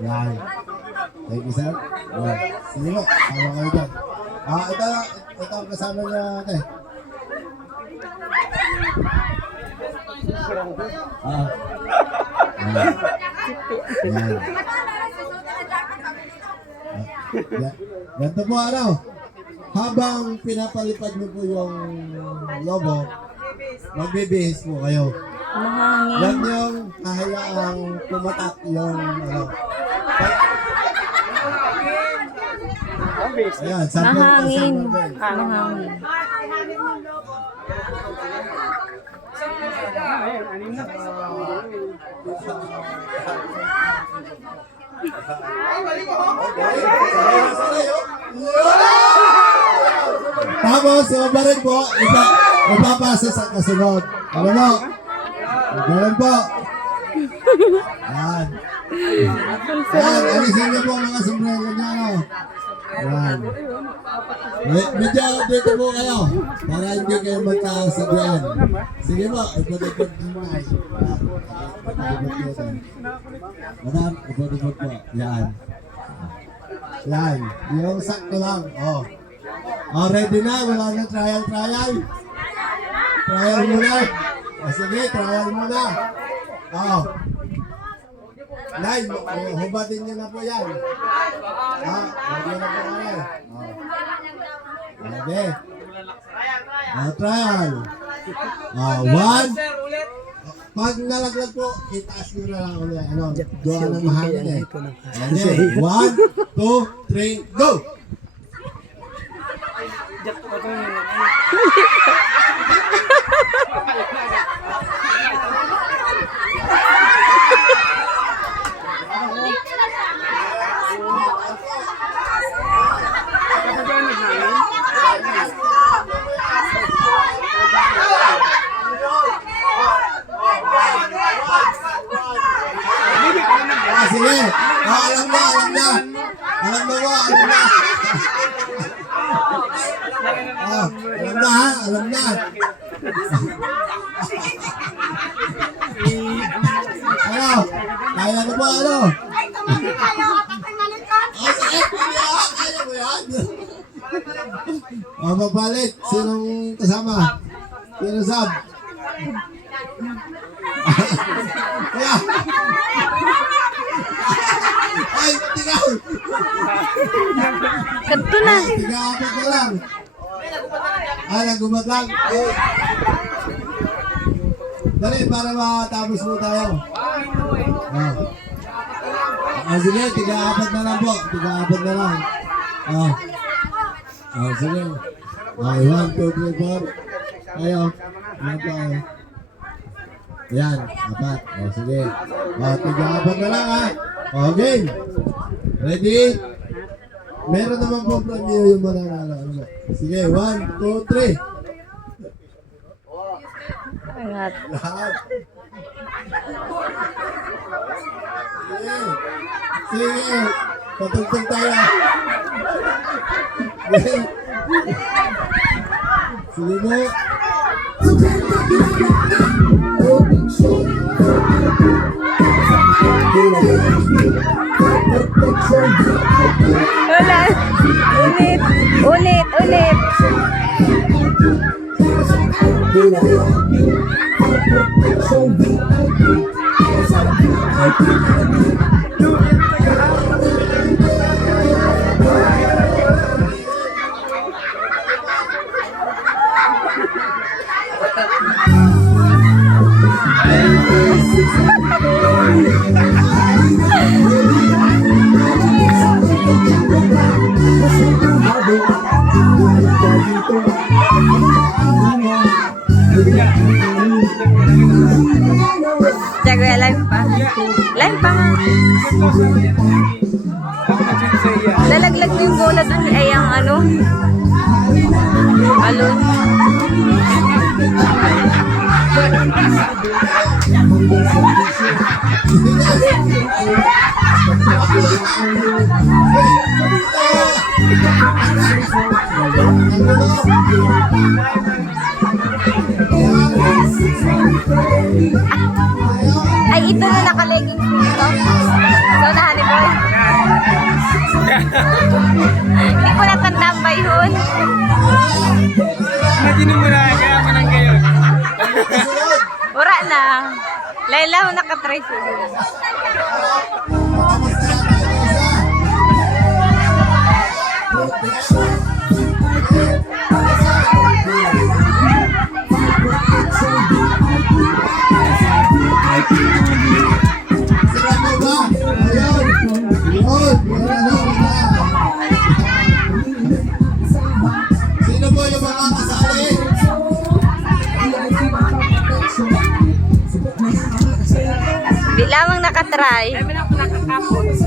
Yan. Thank you, sir. Yan. Sige mo, sama kayo dyan. Ito ang kasama niya, ate. Yan. Ganito po, ano? Habang pinapalipad niyo po yung lobo, magbibihis po kayo. Mahangin. Yan yung kahayaang pumatak yung ano. Ayan, Mahangin. sample. Mahangin. Tapos, sumabarin po, ipapasa sa kasunod. Ano mo? Ganun po. Yan. Yan, alisin niyo po mga sombrero niya, ano. Yan. Medyo dito po kayo, para hindi kayo magkasagyan. Sige po, ipod-ipod nyo na. Madam, ipod-ipod po. Yan. Yan. Yung sakto lang. Oh. Oh, ready na? Wala na trial. Trial muna. Oh, sige, trial muna. Oh. Nay, hubatin niyo na po yan. Lagyan na po kayo. Okay. Trial. One. Pag nalaglag po, itaas nyo na lang ulit. Ano, gawa ng mahangin eh. Okay. 1, 2, 3, go! Sige. Alam na. Alam na. Alam na. Ano? Kaya na ba, ano? Ay, tumami kayo. Kapag malikot. Kaya mo yan. Mapalit. Sinong kasama? Sino sab? Kaya. Ay, tigaw. Kanto na. Tiga-apat na lang. Nagubat lang. Dali, para matapos mo tayo. Sige, tiga-apat na lang po. Tiga-apat na lang. Sige. 1, 2, 3, 4. Ayo. Yan po. Yan, apat. Sige. Tiga-apat na lang, ha. Game. Ready? Meron naman po premium yung mananalo. Sige, 1, 2, 3. Angat. Lahat. Sige. Patugtog tayo. Sige mo. Wala. Ulit. Jago ya live pa. Live pa nga. Lalaglag mo yung bola dun. Ay, ang ano. Balon. Ay, ito na naka-leggings dito. So, nahani boy. na. Laila mo nakatry sila. Sino po yung mga kasali? Di lamang nakatry. Ay, wala ko nakakapon.